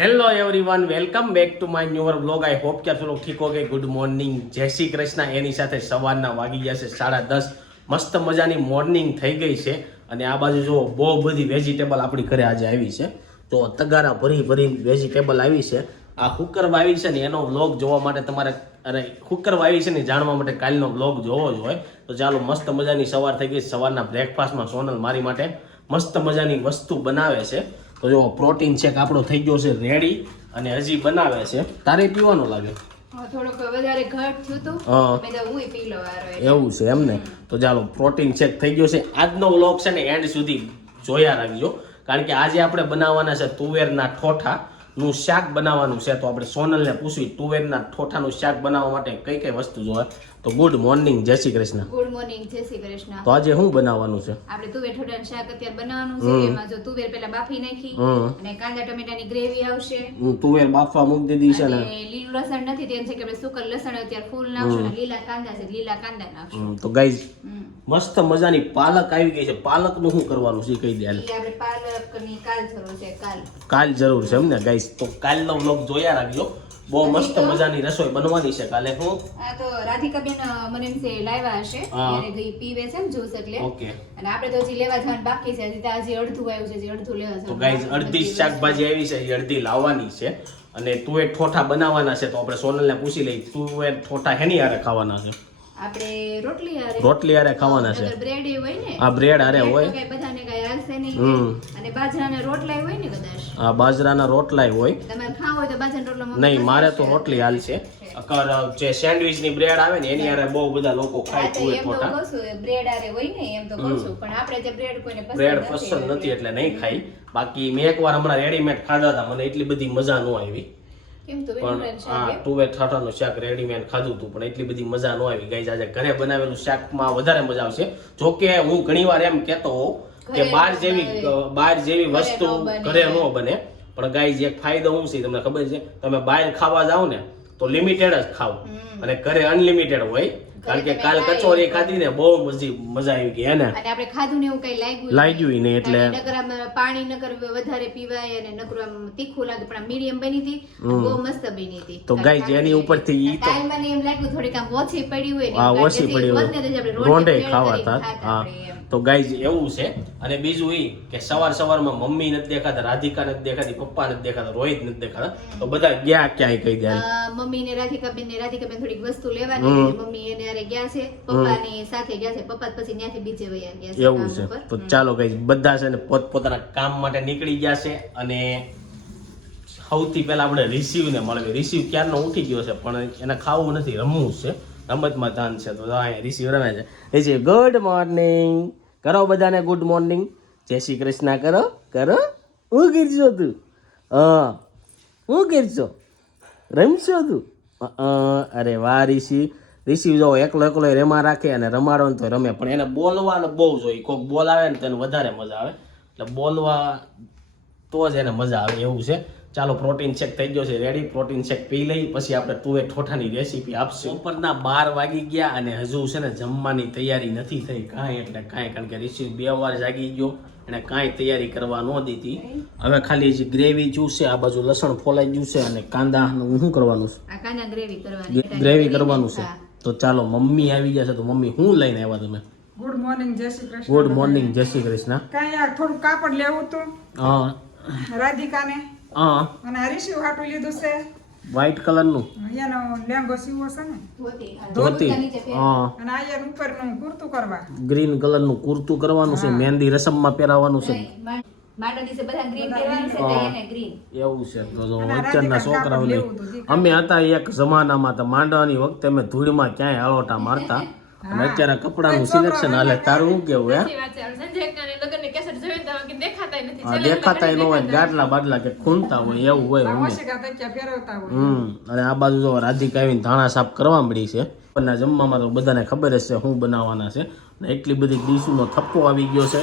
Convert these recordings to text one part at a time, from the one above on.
Hello everyone welcome back to my newer vlog. I hope कि आप लोग ठीक हो गए। गुड मॉर्निंग, जय श्री कृष्ण। એની સાથે સવારના વાગી ગયા છે 10:30। મસ્ત મજાની મોર્નિંગ થઈ ગઈ છે અને આ બાજુ જો બહુ બધી વેજીટેબલ આપણી ઘરે આજે આવી છે। તો તગારા ભરી ભરી વેજીટેબલ આવી છે। આ હુકરવા આવી છે ને એનો વ્લોગ જોવા માટે તમારે હુકરવા આવી છે ને જાણવા માટે કાલનો વ્લોગ જોવો જ હોય। તો ચાલો, મસ્ત મજાની સવાર થઈ ગઈ। સવારના બ્રેકફાસ્ટમાં સોનલ મારી માટે મસ્ત મજાની વસ્તુ બનાવે છે। તો જો પ્રોટીન શેક આપણો થઈ ગયો છે રેડી અને હજી બનાવે છે। તારે પીવાનો લાગે? થોડોક વધારે ઘટ થયું તો મેં તો હું પી લો વારો એવું છે એમ ને? તો ચાલો, પ્રોટીન શેક થઈ ગયો છે। આજનો વ્લોગ છે ને એન્ડ સુધી જોયા રાખજો, કારણ કે આજે આપણે બનાવવાના છે તુવેરના ઠોઠા નું શાક બનાવવાનું છે। તો આપણે સોનલને પૂછવી તુવેરના ઠોઠાનું શાક બનાવવા માટે કઈ કઈ વસ્તુ જોઈએ। તો ગુડ મોર્નિંગ, જય શ્રી કૃષ્ણ। ગુડ મોર્નિંગ, જય શ્રી કૃષ્ણ। તો આજે શું બનાવવાનું છે? આપણે તુવેર ઠોઠાનું શાક અત્યારે બનાવવાનું છે। એમાં જો તુવેર પહેલા બાફી નાખી અને કાંદા ટમેટાની ગ્રેવી આવશે। તુવેર બાફવા મૂકી દીધી છે ને, અને લીલું લસણ નથી તેમ છે કે આપણે સુકર લસણ અત્યારે ફૂલ નાખશું અને લીલા કાંદા છે લીલા કાંદા નાખશું। તો ગાઈઝ મસ્ત મજાની પાલક આવી ગઈ છે। પાલકનું શું કરવાનું છે કહી દે હાલ। એટલે આપણે પાલકની કાલ જરૂર છે કાલ જરૂર છે એમ ને ગાઈઝ? તો કાલનો વ્લોગ જોયા રાખજો, બહુ મસ્ત મજાની રસોઈ બનવાની છે કાલે। હું આ તો રાધિકાબેન મને એમ છે લાવ્યા હશે, ત્યારે ગઈ પીવે છે ને જ્યુસ એટલે। ઓકે, અને આપણે તો હજી લેવા જવાનું બાકી છે, હજી તો હજી અડધું આવ્યું છે, હજી અડધું લેવા તો જવાનું। ગાઈઝ અડધી શાકભાજી આવી છે, એ અડધી લાવવાની છે અને તુવેર ઠોઠા બનાવવાના છે। તો આપણે સોનલને પૂછી લઈ, તુવેર ઠોઠા હેની હારે ખાવાના છે? આપણે રોટલી હારે ખાવાના છે। બ્રેડ એ હોય ને, આ બ્રેડ હારે હોય, કઈ બધાને કઈ હાલશે નહીં। અને બાજરાના રોટલા હોય ને, કદાચ આ બાજરાના રોટલા હોય। તમારે ખાવ હોય તો બાજરાના રોટલા નહીં, મારે તો રોટલી હાલ છે। જે સેન્ડવિચ ની બ્રેડ આવે ને એની હારે બહુ બધા લોકો ખાય તુવેર ઠોઠા। બ્રેડ આરે હોય ને એમ તો કહું છું, પણ આપણે જે બ્રેડ કોઈને બ્રેડ પસંદ નથી એટલે નહીં ખાઈ। બાકી મેં એકવાર હમણાં રેડીમેડ ખાધા હતા, મને એટલી બધી મજા ન આવી। પણ આ તુવેર ઠોઠાનું શાક રેડીમેડ ખાધું હતું પણ એટલી બધી મજા ન આવી। ગાઈઝ આજે ઘરે બનાવેલું શાકમાં વધારે મજા આવશે। જોકે હું ઘણીવાર એમ કહેતો હોઉં કે બહાર જેવી વસ્તુ ઘરે ન બને, પણ ગાઈઝ એક ફાયદો શું છે તમને ખબર છે? તમે બહાર ખાવા જાવ ને તો લિમિટેડ જ ખાવ અને ઘરે અનલિમિટેડ હોય। કારણ કે કાલ કચોરી ખાધી ને બહુ મજા આવી ગઈ એને, અને આપણે ખાધું ને એવું કઈ લાગ્યું નહીં એટલે નકર પાણી નકર વધારે પીવાય અને નકર આમ તીખું લાગે, પણ મીડિયમ બની હતી, બહુ મસ્ત બની હતી। તો ગાઈઝ એની ઉપરથી ઈ તો મને એમ લાગ્યું થોડીક આમ ઓછી પડી હોય ને, હા ઓછી પડી હોય, રોંઢે ખાવા થાત। હા, તો ગાઈઝ એવું છે। અને બીજું એ કે સવારમાં મમ્મી નથી દેખાતા, રાધિકા નથી દેખાતી, પપ્પા નથી દેખાતા, રોહિત નથી દેખાતા, તો બધા ગયા ક્યાંય કહી દે? મમ્મી ને રાધિકાબેન થોડીક વસ્તુ લેવાની, મમ્મી એને ગયા છે, પપ્પાની સાથે ગયા છે, પપ્પા પછી ત્યાંથી બીજે વયા ગયા છે। એવું છે, તો ચાલો ગાઈઝ બધા છે ને પોતપોતાના કામ માટે નીકળી ગયા છે। અને સૌથી પહેલા આપણે રિસીવ ને મળવી। રિસીવ ક્યારનો ઉઠી ગયો છે પણ એને ખાવું નથી, રમવું છે, રમતમાં તાન છે। તો અહીંયા રિસીવ રમે છે। એ છે ગુડ મોર્નિંગ કરો બધાને, ગુડ મોર્નિંગ, જય શ્રી કૃષ્ણ કરો કરો। હું કરશો તું? હા, હું કરશો? રમશો તું? અરે વાહ રિસીવ જો એકલો રેમાં રાખે અને રમાડો ને તો રમે, પણ એને બોલવાનું બહુ જોઈએ। કોઈક બોલાવે ને તો એને વધારે મજા આવે, એટલે બોલવા તો જ એને મજા આવે એવું છે। ચાલો, પ્રોટીન શેક થઈ ગયો છે રેડી, પ્રોટીન શેક પી લઈ પછી આપણે તુવેર ઠોઠાની રેસીપી આપશું। ઉપરના 12 વાગી ગયા અને હજુ છે ને જમવાની તૈયારી નથી થઈ કાંઈ, એટલે કાંઈ, કારણ કે રિસીવ 2 વાર જાગી ગયો, એને કાંઈ તૈયારી કરવા ન દીધી। હવે ખાલી જે ગ્રેવી જ્યુસ છે, આ બાજુ લસણ ફોલાઈ ગયું છે અને કાંદાનું શું કરવાનું છે? આ કાંદા ગ્રેવી કરવાનું છે। તો ચાલો, મમ્મી આવી ગયા છે, તો મમ્મી શું લઈને આવ્યા તમે? ગુડ મોર્નિંગ, જય શ્રી કૃષ્ણ। ગુડ મોર્નિંગ, જય શ્રી કૃષ્ણ। કાંઈ યાર થોડું કાપડ લેવું હતું રાધિકાને, અને હરીશી હાટું લીધું છે વ્હાઈટ કલરનું, એનો લેંગો સીવો છે ને ધોતી, અને આયા ઉપરનું કુર્તું કરવા, ગ્રીન કલરનું કુર્તું કરવાનું છે, મહેંદી રસમમાં પહેરાવાનું છે। એવું છે, તો અત્યારના છોકરાઓને અમે હતા એક જમાનામાં તો માંડવાની વખતે અમે ધૂળમાં ક્યાંય આલોટા મારતા, અને અત્યારે કપડાનું સિલેક્શન હાલે। તારું શું કેવું? દેખાતા ન હોય, ગાટલા બાટલા કે ખૂનતા હોય એવું હોય મમ્મી। અને આ બાજુ જો રાધિકા આવીને ધાણા સાફ કરવા મળી છે। બપોરના જમવામાં તો બધાને ખબર જ છે શું બનાવવાના છે, ને એટલી બધી ડીશનો થપ્પો આવી ગયો છે।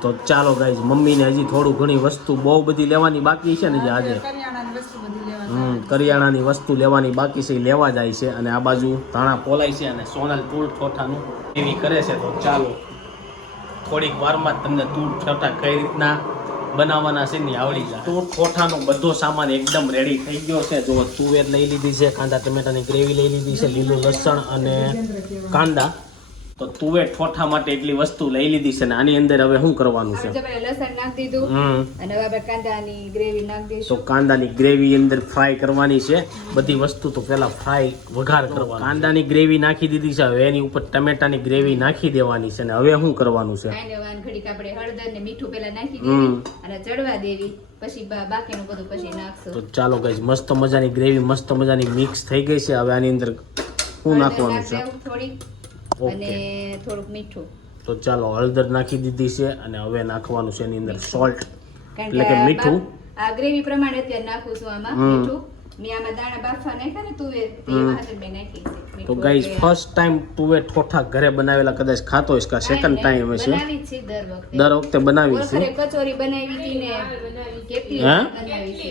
તો ચાલો ગાઈઝ, મમ્મીને હજી થોડું ઘણી વસ્તુ બહુ બધી લેવાની બાકી છે ને, જે આજે કરિયાણાની વસ્તુ લેવાની બાકી છે, લેવા જાય છે। અને આ બાજુ ધાણા પોલાય છે અને સોનલ તુર ઠોઠાનું એવી કરે છે। તો ચાલો, થોડીક વારમાં તમને તુર ઠોઠા કઈ રીતના બનાવવાના છે ને આવડી જાય. તો ઠોઠાનો બધો સામાન એકદમ રેડી થઈ ગયો છે. જો તુવેર લઈ લીધી છે, કાંદા ટમેટાની ગ્રેવી લઈ લીધી છે, લીલું લસણ અને કાંદા. તો તુવેર ઠોઠા માટે એટલી વસ્તુ લઈ લીધી છે ને આની અંદર હવે શું કરવાનું છે? લસણ નાખી દીધું અને હવે આપણે કાંદાની ગ્રેવી નાખી તો દઈશું. કાંદાની ગ્રેવી અંદર ફ્રાય કરવાની છે. બધી વસ્તુ તો પેલા ફ્રાય વઘાર કરવાનો. કાંદાની ગ્રેવી નાખી દીધી છે. હવે એની ઉપર ટમેટાની ગ્રેવી નાખી દેવાની છે ને હવે શું કરવાનું છે? કાંઈ નવાન ઘડીક આપણે હળદર ને મીઠું પેલા નાખી દેવી અને ચડવા દેવી, પછી બાકીનું બધું પછી નાખશું. તો ચાલો ગાઈસ, મસ્ત મજાની ગ્રેવી મસ્ત મજાની મિક્સ થઈ ગઈ છે. હવે આની અંદર શું નાખવાનું છે? થોડીક અને થોડુંક મીઠું. તો ચાલો હળદર નાખી દીધી છે અને હવે નાખવાનું છે એની અંદર સોલ્ટ કારણ એટલે કે મીઠું. આ ગ્રેવી પ્રમાણે અત્યારે નાખું છું આમાં મીઠું. મેં આમાં દાણા બાફા નાખ્યા ને તુવેર એમાં હાથે મેં નાખી છે તો મીઠું. ગાઈસ ફર્સ્ટ ટાઈમ તુવેર ઠોઠા ઘરે બનાવેલા કદાચ ખાતો હોઈશ કે સેકન્ડ ટાઈમ હશે. બનાવી જ છે દર વખતે બનાવી છે. ઓળખરે કચોરી બનાવી હતી ને કેટલી હે? બનાવી છે.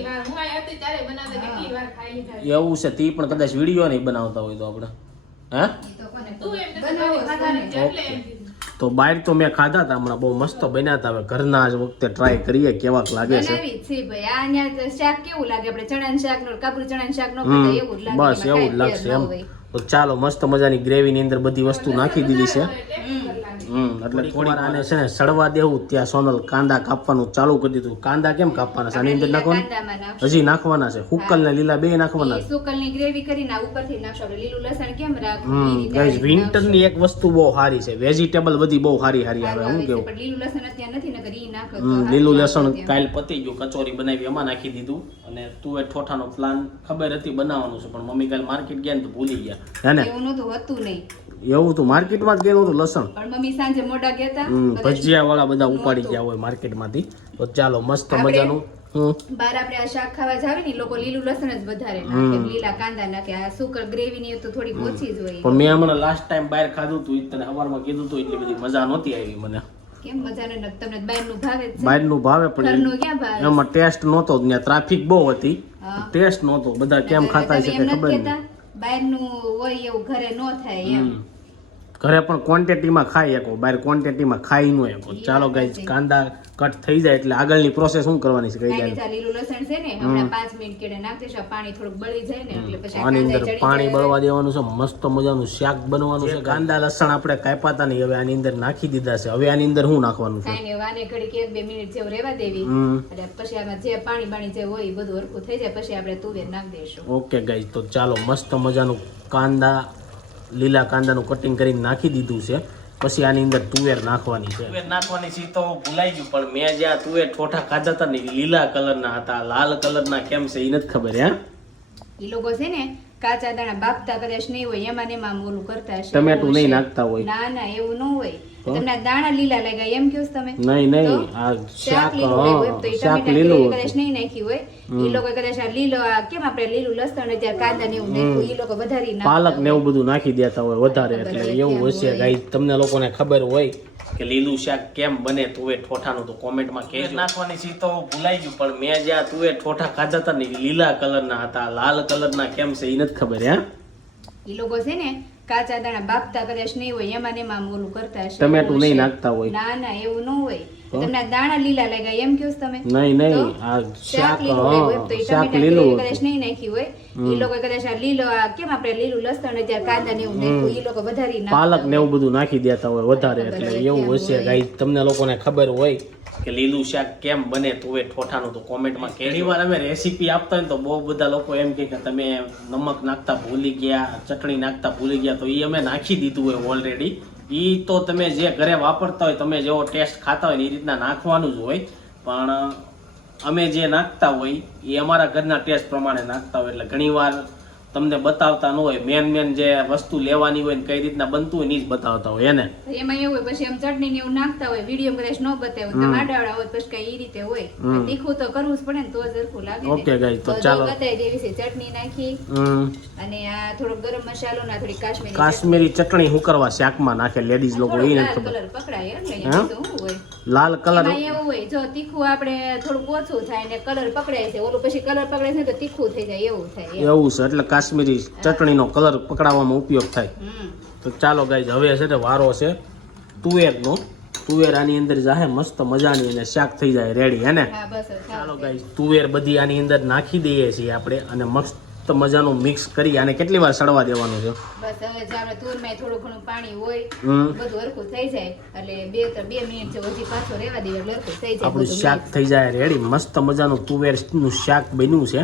એવું છે તે પણ કદાચ વિડીયો નહીં બનાવતા હોય તો આપણે હે બનાવો ખાધા ને. તો બહાર તો મેં ખાધા હતા હમણાં, બહુ મસ્ત બન્યા હતા. હવે ઘરના જ વખતે ટ્રાય કરીએ કેવાક લાગે છે. બનાવી જ છે ભાઈ. આ અહીંયા શાક કેવું લાગે? આપણે ચણાનું શાક નો કાબુલી ચણાનું શાક નો ખાતા એવું જ લાગે. બસ એમાં એવું જ કાંઈ લાગશે ફેર એમ. ન હોય. તો ચાલો મસ્ત મજાની ગ્રેવી ની અંદર બધી વસ્તુ નાખી દીધી છે. હમ. એટલે થોડી વાર આને છે ને સડવા દેવું. ત્યાં સોનલ કાંદા કાપવાનું ચાલુ કરી દીધું. કાંદા કેમ કાપવાના છે? આની અંદર નાખવાના? કાંદામાં નાખશું. હજી નાખવાના છે? હુક્કલ ને લીલા બે નાખવાના છે? સુકલની ગ્રેવી કરીને આ ઉપરથી નાખશું. આપણે લીલું લસણ કેમ રાખવું એ રીતે ગાઈસ નાખશું. વિન્ટર ની એક વસ્તુ બહુ સારી છે. વેજીટેબલ બધી બહુ સારી સારી આવે. સારું હું આવે છે, કેવું? પણ લીલું લસણ અત્યારે નથી, નકર ઈ નાખો તો સારું લીલું લાગે લસણ ત્યાં. કાલ પતી ગયું. કચોરી બનાવી એમાં નાખી દીધું. અને તુવેર ઠોઠાનો પ્લાન ખબર હતી બનાવવાનું છે, પણ મમ્મી કાલ માર્કેટ ગયા ને તો ભૂલી ગયા હે ને? એવું નહોતું, હતું નહીં. એવું તો માર્કેટમાં જ ગયેલું હતું લસણ. પણ મમ્મી સાંજે મોઢા ગયા હતા. ભજીયા વાળા બધા ઉપાડી ગયા હોય માર્કેટમાંથી. તો ચાલો મસ્ત આપણે- મજાનું બહાર આપણે આ શાક ખાવા જાવે ને ઈ લોકો લીલું લસણ જ વધારે નાખે, લીલા કાંદા નાખે. આ સુકર ગ્રેવી ની તો થોડીક ઓછી જ હોય. પણ મેં હમણાં લાસ્ટ ટાઈમ બહાર ખાધું હતું. ઈ તને સવારમાં કીધું હતું એટલી બધી મજા નહોતી આવી મને. કેમ મજા ને? તમને બહારનું ભાવે જ છે. બહારનું ભાવે પણ ઘરનું ક્યાં ભાવે? એમાં ટેસ્ટ નહોતો. ત્યાં ટ્રાફિક બહુ હતી, હા. ટેસ્ટ નહોતો. બધા કેમ ખાતા છે તમે કે એમ ખબર નથી નહીં. કહેતા બહારનું હોય એવું ઘરે ન થાય એમ. ઘરે પણ ક્વોન્ટિટીમાં ખાઈ શકો, બહાર ક્વોન્ટિટીમાં ખાઈ ન શકો. ચાલો ગાઈસ, કાંદા કટ થઈ જાય એટલે આગળની પ્રોસેસ શું કરવાની છે? કહી કાંઈ જાય નહીં, લીલું લસણ છે ને હમણાં 5 મિનિટ કેડે નાખી દઈશું. આ પાણી થોડુંક બળી જાય ને એટલે પછી આ આની કાંદા અંદર ચડી પાણી જાય. બળવા દેવાનું છે. મસ્ત મજાનું શાક બનવાનું છે. કાંદા લસણ આપણે કાપ્યા નહીં, હવે આની અંદર નાખી દીધા છે. હવે આની અંદર શું નાખવાનું છે? કાંઈ નહીં, વાને ઘડીક 1-2 મિનિટ જેવું રહેવા દેવી અને પછી આમાં જે પાણી બાણી જે હોય એ બધું હરખું થઈ જાય પછી આપણે તુવેર નાખી દઈશું. ઓકે ગાઈસ, તો ચાલો મસ્ત મજાનું કાંદા, લીલા કાંદાનું કટિંગ કરીને નાખી દીધું છે. પછી આની અંદર તુવેર નાખવાની છે. તુવેર નાખવાની છે તો ભૂલાઈ ગયું, પણ મેં જ્યાં તુવેર ઠોઠા ખાધા હતા ને લીલા કલરના હતા. લાલ કલરના કેમ છે એ નથી ખબર. હે, એ લોકો છે ને કાચા દાણા બાફતા કદાચ નહીં હોય, એમાં ને એમાં ઓલું કરતા હશે. ટમેટું નહીં નાખતા હોય. ના ના, એવું ન હોય. તમને આ દાણા લીલા લાગ્યા એમ કહો છો તમે? નહીં નહીં, તો આ શાક લીલું હોય તો એ શાક ટમેટાની લીલું ગ્રેવી કદાચ નહીં નાખી હોય. એ લોકો કદાચ આ લીલો આ કેમ આપણે લીલું લસણ અત્યારે કાંદા ને એવું નાખ્યું, એ લોકો વધારે નાખતા પાલક ને હોય. એવું બધું નાખી દેતા હોય વધારે, ખબર એટલે હોય એવું કેમ હશે. હોય. ગાઈસ, તમને લોકોને ખબર હોય કે લીલું શાક કેમ બને તુવેર ઠોઠાનું, તો કોમેન્ટમાં કહેજો. નાખવાની છે તો ભૂલાઈ ગયું, પણ મેં જ્યાં તુવેર ઠોઠા ખાધા હતા ને લીલા કલરના હતા. લાલ કલરના કેમ છે એ નથી ખબર. હે, એ લોકો છે ને કાચા દાણા બાફતા કદાચ નહીં હોય, એમાં ને એમાં ઓલું કરતા હશે. ટમેટું નહીં હશે. નાખતા હોય. ના ના, એવું ન હોય. તમને આ દાણા લીલા લાગ્યા એમ કહો છો તમે? નહીં નહીં, તો આ શાક શાક લીલું હોય તો એ શાક ટમેટાની લીલું ગ્રેવી કદાચ નહીં નાખી હોય. એ લોકો કદાચ આ લીલો આ કેમ આપણે લીલું લસણ અત્યારે કાંદા ને એવું નાખ્યું, એ લોકો વધારે નાખતા પાલક ને હોય. એવું બધું નાખી દેતા હોય વધારે, ખબર એટલે હોય એવું કેમ હશે. હોય. ગાઈસ, તમને લોકોને ખબર હોય કે લીલું શાક કેમ બને તુવેર ઠોઠાનું, તો કોમેન્ટમાં કહેજો. ઘણીવાર અમે રેસીપી આપતા હોય ને તો બહુ બધા લોકો એમ કહે કે તમે નમક નાખતા ભૂલી ગયા, ચટણી નાખતા ભૂલી ગયા. તો એ અમે નાખી દીધું હોય ઓલરેડી. એ તો તમે જે ઘરે વાપરતા હોય, તમે જેવો ટેસ્ટ ખાતા હોય ને એ રીતના નાખવાનું જ હોય. પણ અમે જે નાખતા હોય એ અમારા ઘરના ટેસ્ટ પ્રમાણે નાખતા હોય, એટલે ઘણીવાર તમને બતાવતા ન હોય. મેન જે વસ્તુ લેવાની હોય ને કઈ રીતના બનતું હોય ને એ જ બતાવતા હોય એને. એમાં એવું હોય પછી આમ ચટણી ને એવું નાખતા હોય, વિડીયો કદાચ ન બતાવ્યો, તમે આડાવાળા હોય પછી કઈ ઈ રીતે હોય. તીખું તો કરવું જ પડે ને તો જ સરખું લાગે ને. Okay guys, તો જો ચાલો. બતાવી દેવી છે ચટણી નાખી હમ અને આ થોડો ગરમ મસાલો ના થોડી કાશ્મીરી કાશ્મીરી ચટણી શું કરવા શાકમાં નાખે લેડીઝ લોકો, એ નથી ખબર. કલર પકડાય એટલે એમાં તો શું હોય. લાલ કલર એમાં એવું હોય જો તીખું આપણે થોડુંક ઓછું થાય ને કલર પકડાય છે, ઓલું પછી કલર પકડાય છે તો તીખું થઈ જાય એવું થાય એમ. એવું છે, એટલે કાશ્મીરી ચટણીનો કલર પકડાવવામાં ઉપયોગ થાય. હમ. તો ચાલો ગાઈઝ, હવે છે ને વારો છે તુવેરનો. તુવેર આની અંદર જાહે મસ્ત મજાની અને શાક થઈ જાય રેડી હે ને હા બસ હવે ચાલો ગાઈસ તુવેર બધી આની અંદર નાખી દઈએ છીએ આપણે અને મસ્ત મજાનું મિક્સ કરી અને કેટલી વાર સડવા દેવાનું છે બસ હવે જે આપણે તુરમાં થોડું ઘણું પાણી હોય હમ બધું હરખું થઈ જાય એટલે 2 મિનિટ જેવું હજી પાછો રહેવા દઈએ એટલે હરખું થઈ જાય આપણું બધું શાક થઈ જાય રેડી મસ્ત મજાનું તુવેરનું શાક બન્યું છે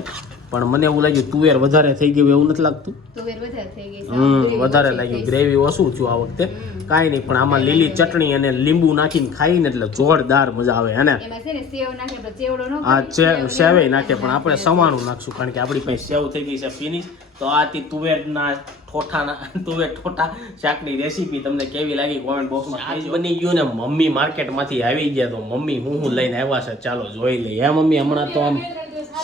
પણ મને એવું લાગ્યું તુવેર વધારે થઈ ગયું એવું નથી લાગતું તુવેર વધારે થઈ ગઈ છે. વધારે લાગ્યું ગ્રેવી ઓછું થયું આ વખતે કાંઈ નહીં પણ આમાં લીલી ચટણી અને લીંબુ નાખીને ખાઈને એટલે જોરદાર મજા આવે હે ને એમાં છે ને સેવ નાખે આપણે ચેવડો ન આ સેવે નાખે પણ આપણે સવાણું નાખશું કારણ કે આપણી પાસે સેવ થઈ ગઈ છે ફિનિશ તો આ તુવેરના ઠોઠા શાકની રેસીપી તમને કેવી લાગી કોમેન્ટ બોક્સમાં આજ બની ગયું ને મમ્મી માર્કેટમાંથી આવી ગયા તો મમ્મી હું લઈને આવ્યા છે ચાલો જોઈ લઈએ હે મમ્મી હમણાં તો આમ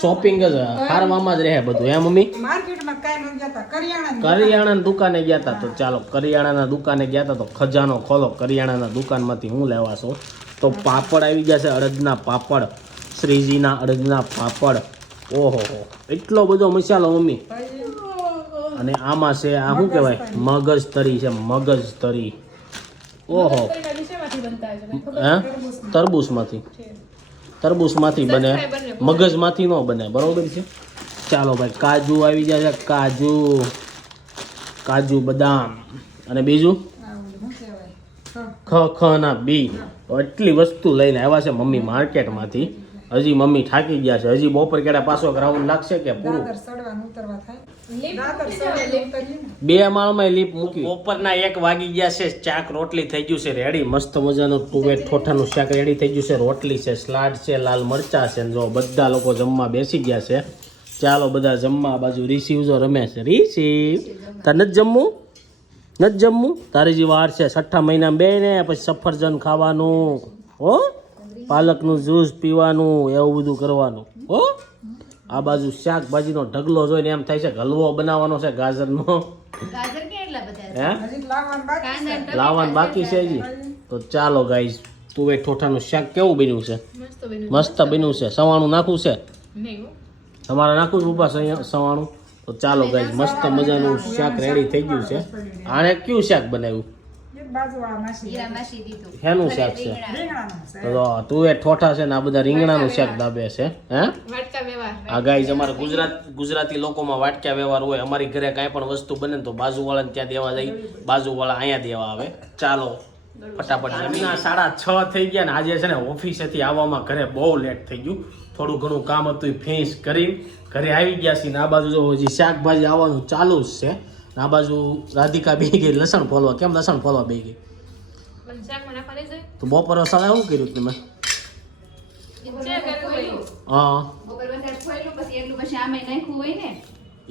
શોપિંગ જ હારવામાં જ રહે બધું હે મમ્મી માર્કેટમાં કાંઈ ન જતા કરિયાણાની કરિયાણાની દુકાને ગયા હતા તો ચાલો કરિયાણાના દુકાને ગયા હતા તો ખજાનો ખોલો કરિયાણાના દુકાનમાંથી હું લેવા છો તો પાપડ આવી ગયા છે અડદના પાપડ શ્રીજીના અડદના પાપડ ઓહો એટલો બધો મસાલો મમ્મી અને આમાં છે આ શું કહેવાય મગજ તરી છે મગજ તરી ઓહો હે તરબૂચમાંથી બને મગજમાંથી ન બને બરોબર છે ચાલો ભાઈ કાજુ આવી જાય છે કાજુ બદામ અને બીજું ખના બી એટલી વસ્તુ લઈને આવ્યા છે મમ્મી માર્કેટમાંથી હજી મમ્મી થાકી ગયા છે હજી બપોર કેડા પાછો રાઉન્ડ લાગશે કે પૂરું દાદર સડવાનું ઉતરવા થાય દાદર સડવા ઉતરીએ ને 2 માળમાં લીપ મૂકી બપોરના 1 વાગી ગયા છે શાક રોટલી થઈ ગયું છે રેડી મસ્ત મજાનું તુવેર ઠોઠાનું શાક રેડી થઈ ગયું છે રોટલી છે સલાડ છે લાલ મરચા છે જો બધા લોકો જમવા બેસી ગયા છે ચાલો બધા જમવા આ બાજુ રિસીવ જો રમે છે રિસીવ તાર નથી જમવું તારી જે વાર છે 6ઠા મહિનામાં બે ને પછી સફરજન ખાવાનું હો પાલકનું જ્યુસ પીવાનું એવું બધું કરવાનું હો આ બાજુ શાકભાજીનો ઢગલો જોઈને એમ થાય છે કે હલવો બનાવવાનો છે ગાજરનો ગાજર કેટલા બધા હે હજી લાવવાનું બાકી છે. લાવવાનું બાકી છે હજી તો ચાલો ગાઈસ તુવેર ઠોઠાનું શાક કેવું બન્યું છે મસ્ત બન્યું છે સવાણું નાખવું છે તમારે નાખવું છે ઉપવાસ સવાણું તો ચાલો ગાઈસ મસ્ત મજાનું શાક રેડી થઈ ગયું છે આને કયું શાક બનાવ્યું એક બાજુવાળા માસી હીરા માસી દીધું શેનું શાક છે રીંગણાનું છે. તો તુવેર ઠોઠા છે ને આ બધા રીંગણાનું શાક દાબે છે હે આ ગાઈસ અમારે ગુજરાતી લોકોમાં વાટક્યા વ્યવહાર હોય અમારી ઘરે કાંઈ પણ વસ્તુ બને ને તો બાજુવાળાને ત્યાં દેવા જાય બાજુવાળા અહીંયા દેવા આવે ચાલો ફટાફટ જમીના 6:30 થઈ ગયા ને આજે છે ને ઓફિસેથી આવવામાં ઘરે બહુ લેટ થઈ ગયું થોડું ઘણું કામ હતું ફિનિશ કરી ઘરે આવી ગયા છીએ ને આ બાજુ જો હજી શાકભાજી આવવાનું ચાલુ જ છે ને આ બાજુ રાધિકા બેહી ગઈ લસણ ફોલવા કેમ લસણ ફોલવા બેહી ગઈ તો બપોરે સાડા શું કર્યું તમે હા બપોર વધારે ખોયલું પછી એટલું પછી આમે નાખ્યું હોય ને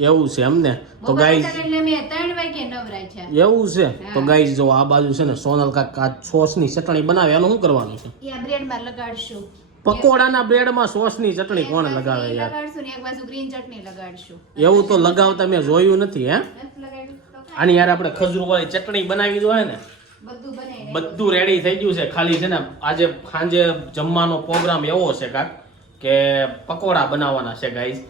એવું છે એમને તો ગાઈસ એટલે મેં 3 વાગે નવરાય છે એવું છે તો ગાઈસ જો આ બાજુ છે ને સોનલ કાકા સોસની ચટણી બનાવે એનું શું કરવાનું છે એ બ્રેડ માં લગાડશું પકોડાના બ્રેડમાં સોસની ચટણી કોણ લગાવે યાર લગાડશું ને એક બાજુ ગ્રીન ચટણી લગાડશું એવું તો લગાવતા મેં જોયું નથી હે નથી લગાડ્યું તો આની યાર આપણે ખજૂરવાળી ચટણી બનાવી જોઈએ ને બધું બનાવીને બધું રેડી થઈ ગયું છે ખાલી છે ને આજે સાંજે જમવાનો પ્રોગ્રામ એવો છે કાક કે પકોડા બનાવવાના છે ગાઈસ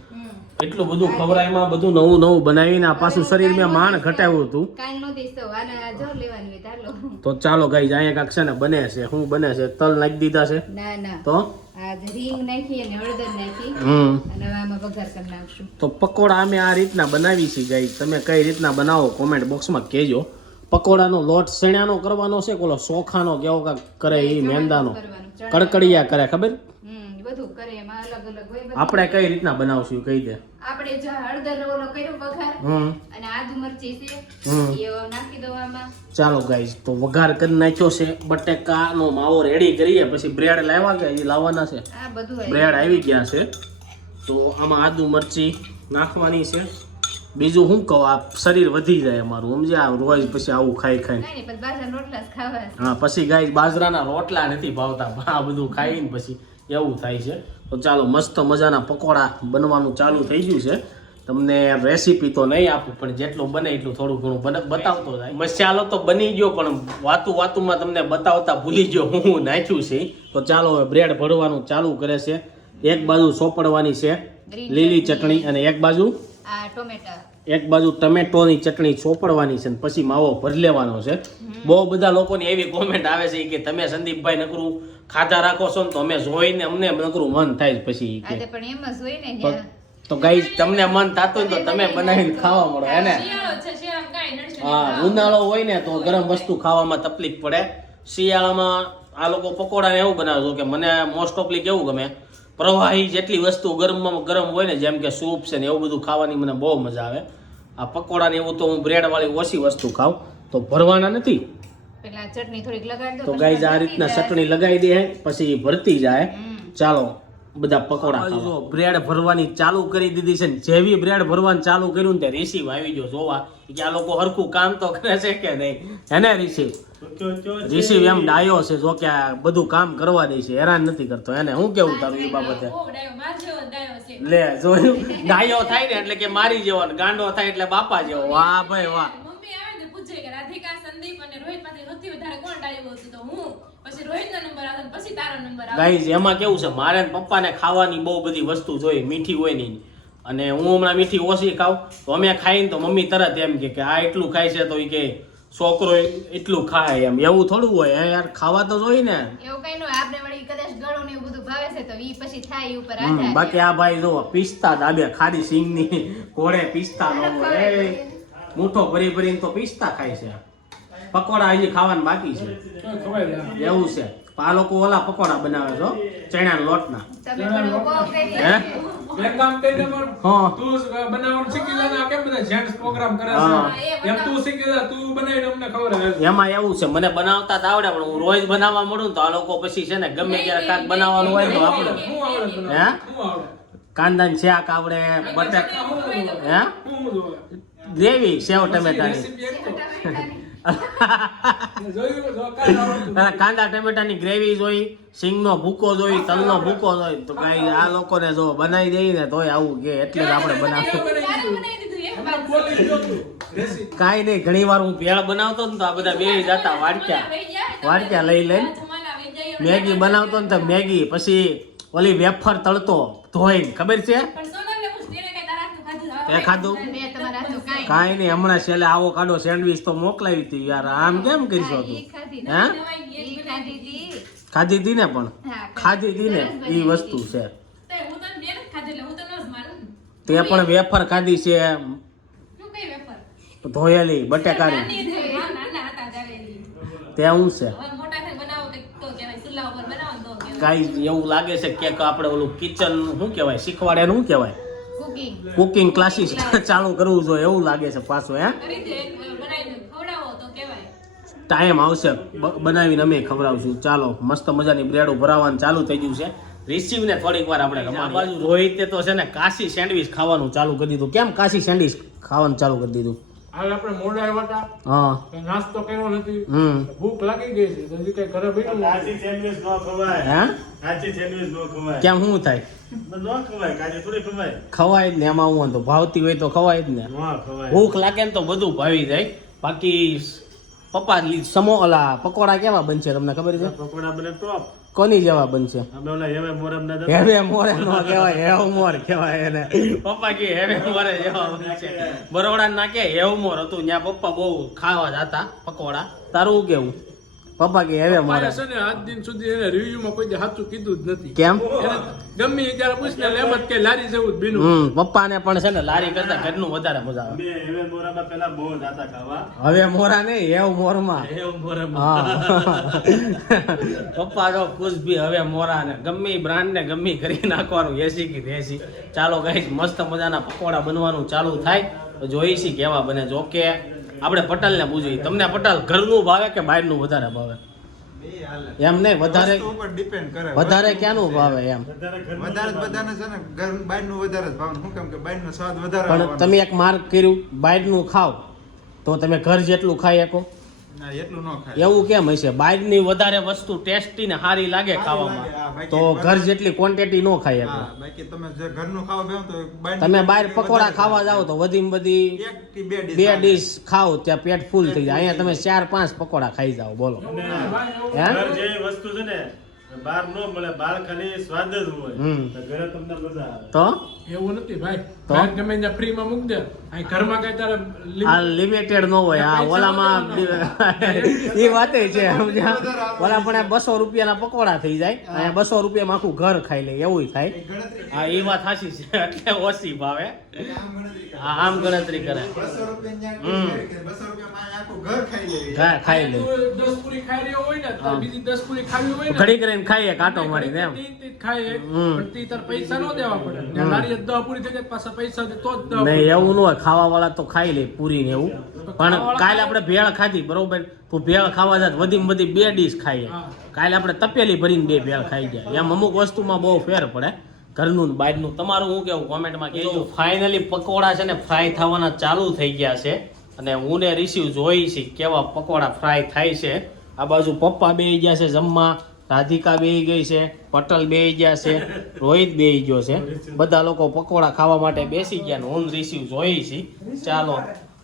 એટલું બધું ખવરાયમાં બધું નવું નવું બનાવીને આ પાછું શરીરમાં માણ ઘટાડ્યું હતું કાલ નો દિવસ તો આના જો લેવાનું હોય તાલો તો ચાલો ગાઈસ અહીંયા કાક છે ને બને છે શું બને છે તલ નાખી દીધા છે ના ના તો આ રીંગ નાખી અને હળદર નાખી અને હવે આમાં વઘાર કરી નાખશું તો પકોડા અમે આ રીતના બનાવી છીએ ગાઈસ તમે કઈ રીતના બનાવો કોમેન્ટ બોક્સમાં કહેજો પકોડાનો લોટ શેણાનો કરવાનો છે કોલો ચોખાનો કેવો કાક કરે એ મેંદાનો કરવાનું કડકડિયા કરે ખબર બધું કરે એમાં અલગ અલગ હોય બધું. આપણે કઈ રીતના બનાવશું કહી દે આપણે જો હળદર ઓલો કર્યો વઘાર અને આદુ મરચી છે એ નાખી દો આમાં ચાલો ગાઈસ તો વઘાર કરી નાખ્યો છે બટેકાનો માવો રેડી કરીએ પછી બ્રેડ લાવ્યા કે હજી લાવવાના છે આ બધું હોય. બ્રેડ આવી ગયા છે તો આમાં આદુ મરચી નાખવાની છે બીજું શું કહું આ શરીર વધી જાય અમારું સમજ્યા રોજ પછી આવું ખાઈ ખાઈ નહીં પણ બાજરાના રોટલા જ ખાવા છે. હા પછી ગાઈસ બાજરાના રોટલા નથી ભાવતા આ બધું ખાઈને પછી એવું થાય છે તો ચાલો મસ્ત મજાના પકોડા બનવાનું ચાલુ થઈ ગયું છે તમને રેસીપી તો નહીં આપું પણ જેટલું બને એટલું થોડું ઘણું બતાવતો જાય મસાલો તો બની ગયો પણ વાતુમાં તમને બતાવતા ભૂલી ગયો હું નાખ્યું છે તો ચાલો હવે બ્રેડ ભરવાનું ચાલુ કરે છે એક બાજુ સોપડવાની છે લીલી ચટણી અને એક બાજુ આ ટોમેટા એક બાજુ ટમેટોની ચટણી ચોપડવાની છે ને પછી માવો ભરી લેવાનો છે. બહુ બધા લોકોની એવી કોમેન્ટ આવે છે કે તમે સંદીપભાઈ નકરું ખાધા રાખો છો ને તો અમે જોઈને અમને નકરું મન થાય પછી કે આજે પણ એમ જ હોય ને ન્યા. તો ગાઈસ તમને મન થતું હોય તો તમે બનાવીને ખાવા મળો હે ને. હા, ઉનાળો હોય ને તો ગરમ વસ્તુ ખાવામાં તકલીફ પડે. શિયાળામાં આ લોકો પકોડા ને એવું બનાવે છે કે મને મોસ્ટ ઓફલી કેવું ગમે, પ્રવાહી જેટલી વસ્તુ ગરમમાં ગરમ હોય ને જેમ કે સૂપ છે ને એવું બધું ખાવાની મને બહુ મજા આવે. આ પકોડા ને એવું તો હું બ્રેડ વાળી ઓછી વસ્તુ ખાઉં, તો ભરવાના નથી. પેલા ચટણી થોડીક લગાડી દો તો ગાઈસ આ રીતના ચટણી લગાવી દે પછી ભરતી જાય. ચાલો બધા પકોડા જો બ્રેડ ભરવાની ચાલુ કરી દીધી છે ને જેવી બ્રેડ ભરવાનું ચાલુ કર્યું ને તે રિસીવ આવી ગયો જોવા કે આ લોકો હરખું કામ તો કરે છે કે નહીં. એને રિસીવ એમ ડાયો છે જો કે આ બધું કામ કરવા દે છે, હેરાન નથી કરતો. એને હું કેવું તારું એ બાબતે? લે જોયું, ડાયો થાય ને એટલે કે મારી જેવો, ગાંડો થાય એટલે બાપા જેવો. વાહ ભાઈ વાહ. ગાઈઝ એમાં કેવું છે, મારે ને પપ્પાને ખાવાની બહુ બધી વસ્તુ જોઈએ, મીઠી હોય નહીં. અને હું હમણાં મીઠી ઓછી ખાઉં તો અમે ખાઈને તો મમ્મી તરત એમ કે આ એટલું ખાય છે તો એ કે છોકરો એટલું ખાય એમ. એવું થોડું હોય યાર, ખાવા તો જોઈએ ને. એવું કઈ ન હોય, આપણે વળી કદાચ ગળું ને એવું બધું ભાવે છે તો ઈ પછી થાય ઈ ઉપર આધાર. બાકી આ ભાઈ જો પિસ્તા દાબે ખાડી સિંગની ઘોડે પિસ્તા નો હોય, મૂઠો ભરી ભરીને તો પિસ્તા ખાય છે. પકોડા હજી ખાવાનું બાકી છે એવું છે. આ લોકો ઓલા પકોડા બનાવે છો ચણાના લોટના. તમે પણ બહુ કરી હે? એક કામ કરીને પણ હા. તું બનાવવાનું શીખી લે ને. આ કેમ બધા જેન્ટ્સ પ્રોગ્રામ કરે હા. છે એમ તું શીખી લે, તું બનાવીને અમને ખવડાવે. એમાં એવું છે, મને બનાવતા તો આવડે પણ હું રોજ બનાવવા મળું તો આ લોકો પછી છે ને ગમે ત્યારે કાંક બનાવવાનું હોય તો આપણે શું આવડે બનાવવાનું? હે? શું આવડે? કાંદાની શાક આવડે, બટાકા હે શું બધું આવડે? ગ્રેવી સેવ ટમેટાની. રેસીપી એક તો. જોયું જો કાંઈ આવડતું અને કાંદા ટમેટાની ગ્રેવી જોઈ, સિંગનો ભૂકો જોઈ, તલનો ભૂકો જોઈ. તો કઈ આ લોકોને જો બનાવી દઈએ ને તોય આવું કે એટલે જ આપણે બનાવતું. હમણાં બોલી ગયો તું. રેસીપી કાંઈ નહીં, ઘણી વાર હું ભેળ બનાવતો ને તો આ બધા બે જતા વાડક્યા લઈ લઈને મેગી બનાવતો ને તો મેગી પછી ઓલી વેફર તળતો ધોઈને, ખબર છે તે ખાધું? મેં તમારા હાથનું કાંઈ કાંઈ નહીં, હમણાં છેલ્લે આવો કાઢો સેન્ડવીચ તો મોકલાવી હતી યાર. આમ કેમ કરીશો તું? ઈ ખાધી હે? ઈ ખાધી તી. ખાધી હતી ને પણ હા, ખાધી હતી ને સરસ એ બની વસ્તુ હતી. છે. તે પણ વેફર ખાધી છે ધોયેલી બટેકાની. તે શું છે કાંઈ એવું લાગે છે કે આપણે ઓલું કિચન શું કહેવાય શીખવાડે શું કહેવાય Cooking. કુકિંગ ક્લાસીસ ચાલુ કરવું જોઈએ એવું લાગે છે પાછું. હે, ટાઈમ આવશે બનાવીને અમે ખવડાવશું. ચાલો મસ્ત મજાની બ્રેડ ભરાવાનું ચાલુ થઈ ગયું છે. રિસીવ ને થોડીક વાર આપણે આ બાજુ રોહિતે તો છે ને કાશી સેન્ડવીચ ખાવાનું ચાલુ કરી દીધું. કેમ કાશી સેન્ડવીચ ખાવાનું ચાલુ કરી દીધું? હાલ આપણે મોડા આવ્યા હતા, હા. તો નાસ્તો કર્યો નથી, હમ. ભૂખ લાગી ગઈ છે, તો હજી કઈ ઘરે બેઠું કાચી સેન્ડવીચ નો ખવાય. હે, કાચી સેન્ડવીચ નો ખવાય. કેમ શું થાય? નો ખવાય, કાચી થોડી ખવાય. ખવાય જ ને, એમાં હું વાંધો, ભાવતી હોય તો ખવાય જ ને. નો ખવાય. ભૂખ લાગે ને તો બધું ભાવી જાય. બાકી પપ્પા સમોલા પકોડા કેવા બનશે તમને ખબર છે? પકોડા બને ટોપ. કોની જેવા બનશે? અમે ઓલા હેવે મોરમ ના જતા. હેવે મોરે નો કહેવાય, હેવ મોર કહેવાય એને. પપ્પા કે હેવે મોરે જેવા બનશે. બરોડા ના કે હેવ મોર હતું, ત્યાં પપ્પા બહુ ખાવા જતા પકોડા. તારું શું કેવું? પપ્પા કે હેવે મોરે. મારે છે ને આજ દિન સુધી એને રિવ્યુમાં કોઈ દી સાચું કીધું જ નથી. કેમ? એને ગમે એ ત્યારે પૂછને લેમ જ કે લારી જેવું જ બીનું. પપ્પાને પણ છે ને લારી કરતા ઘરનું વધારે મજા આવે. અમે હેવે મોરામાં પેલા બહુ જાતા ખાવા. હવે મોરા નહીં, હેવ મોરમાં. હેવ મોરમ. હા. પપ્પા તો ખુશ ભી હવે મોરા ને ગમે બ્રાન્ડ ને ગમે કરી નાખવાનું એસી કી દેસી. ચાલો ગાઈસ મસ્ત મજાના પકોડા બનવાનું ચાલુ થાય તો જોઈશી કેવા બને. જો કે આપણે પટેલ ને પૂછ્યું, તમને પટેલ ઘરનું ભાવે કે બહારનું વધારે ભાવે? એમ નહીં, વધારે ઉપર ડિપેન્ડ કરે. વધારે ક્યાંનું ભાવે એમ? વધારે જ બધાને છે ને ઘર બહારનું વધારે જ ભાવે. શું કેમ કે બહારનો સ્વાદ વધારે પણ આવવાનો. તમે એક માર્ક કર્યું બહારનું ખાવ તો તમે ઘર જેટલું ખાઈ શકો ના, એટલું ન ખાય. એવું કેમ હશે? બહારની વધારે વસ્તુ ટેસ્ટી ને સારી લાગે લાગે, ખાવામાં, હા, બાકી તો ઘર જેટલી ક્વોન્ટિટી ન ખાઈ શકો. હા, બાકી તમે જે ઘરનું ખાવા બેહો તો બહારનું તમે બહાર વધારે પકોડા ખાવા જાઓ તો વધીમાં વધી એક કે બે dish બે આવે. ડીશ ખાઓ ત્યાં પેટ ફૂલ થઈ જાય. અહીંયા તમે 4-5 પકોડા ખાઈ જાઓ, બોલો. અને હે? ઘર જેવી વસ્તુ છે ને બહાર નો મળે. બહાર ખાલી સ્વાદ જ હોય. હમ. તો ઘરે તમને મજા આવે. તો એવું નથી ભાઈ, તો? બહાર ગમે ત્યાં ફ્રીમાં મૂક દે, આ ઘરમાં કઈ તારે આ લિમિટેડ ન હોય આ ઓલામાં એ વાતે છે સમજ્યા ઓલા પણ 200 રૂપિયાના પકોડા થઈ જાય અને 200 રૂપિયામાં આખું ઘર ખાઈ લે એવું થાય ગણતરી હા એ વાત સાચી છે એટલે ઓછી ભાવે આમ ગણતરી કરે. હા આમ ગણતરી કરે 200 રૂપિયા ન્યા કે 200 રૂપિયામાં આખું ઘર ખાઈ લે. હા ખાઈ લે 10 પૂરી ખાઈ રહ્યો હોય ને તારે બીજી 10 પૂરી ખાવી હોય ને ઘડી કરીને ખાઈએ કાંટો મારીને એમ તે ખાય પણ તે તાર પૈસા ન દેવા પડે ત્યાં લારીએ 10 પૂરી થઈ જાય પાછા પૈસા દે તો જ 10 નહીં એવું ન હોય ખાવા વાળા તો ખાઈ લે પૂરી ને એવું પણ કાલે આપણે ભેળ ખાધી બરોબર તું ભેળ ખાવા જાત વધી 2 ડીશ ખાઈએ કાલે આપણે તપેલી ભરીને 2 ભેળ ખાઈ જાય એમ અમુક વસ્તુમાં બહુ ફેર પડે ઘરનું ને બહારનું તમારું હું કેવું કોમેન્ટમાં કહેજો ફાઇનલી પકોડા છે ને ફ્રાય થવાના ચાલુ થઈ ગયા છે અને હું ને રિસીવ જોઈ છે કેવા પકોડા ફ્રાય થાય છે આ બાજુ પપ્પા બેહી ગયા છે જમવા રાધિકા બેહી ગઈ છે પટલ બેહી ગયા છે રોહિત બેહી ગયો છે બધા લોકો પકોડા ખાવા માટે બેસી ગયા ને હું રિસીવ જોઈ છે ચાલો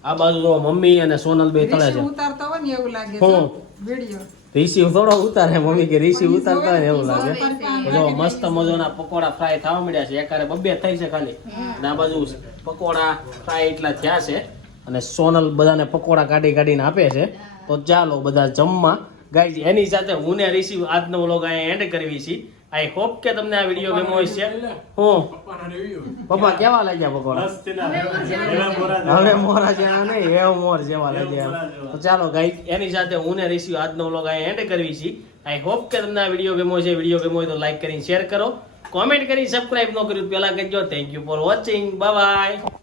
આ બાજુ જો મમ્મી અને સોનલ બે તળે છે રીશું ઉતારતો હોય ને એવું લાગે હું? વિડીયો રિસીવ થોડો ઉતારે મમ્મી કે રિસીવ ઉતારતા હોય ને એવું લાગે જોવે જો મસ્ત મજાના પકોડા ફ્રાય થવા મળ્યા છે એકારે 2 થઈ છે ખાલી અને આ બાજુ પકોડા ફ્રાય એટલા થયા છે અને સોનલ બધાને પકોડા કાઢીને આપે છે તો ચાલો બધા જમવા ગાઈઝ એની સાથે હું ને રિસીવ આજનો વ્લોગ અહીંયા એન્ડ કરવી છે આઈ હોપ કે તમને આ વિડીયો ગમ્યો હશે હું પપ્પાના review. પપ્પા કેવા લાગ્યા પકોડા મસ્તીના એવા મોરા જેવા. હવે મોરા જેવા નહીં એવો મોર જેવા લાગ્યા તો ચાલો ગાઈઝ એની સાથે હું ને રિસીવ આજનો વ્લોગ અહીંયા એન્ડ કરવી છે આઈ હોપ કે તમને આ વિડીયો ગમ્યો છે વિડીયો ગમ્યો હોય તો લાઈક કરીને શેર કરો કોમેન્ટ કરી સબસ્ક્રાઇબ ન કર્યું પહેલા કરજો thank you for watching bye bye